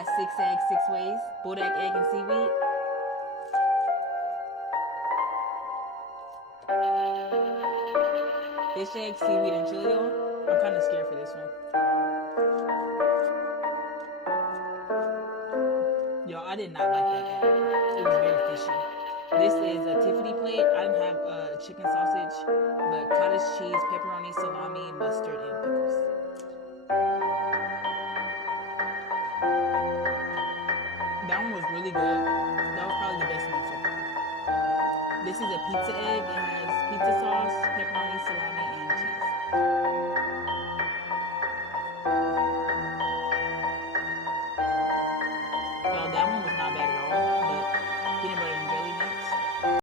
got 6 eggs, 6 ways. Bodak egg and seaweed. Fish egg, seaweed, and chili oil. I'm kind of scared for this one. Yo, I did not like that at all. It was very fishy. This is a Tiffany plate. I didn't have chicken sausage, but cottage cheese, pepperoni, salami, mustard, and pickles. That one was really good. That was probably the best one so far. This is a pizza egg. It has pizza sauce, pepperoni, salami,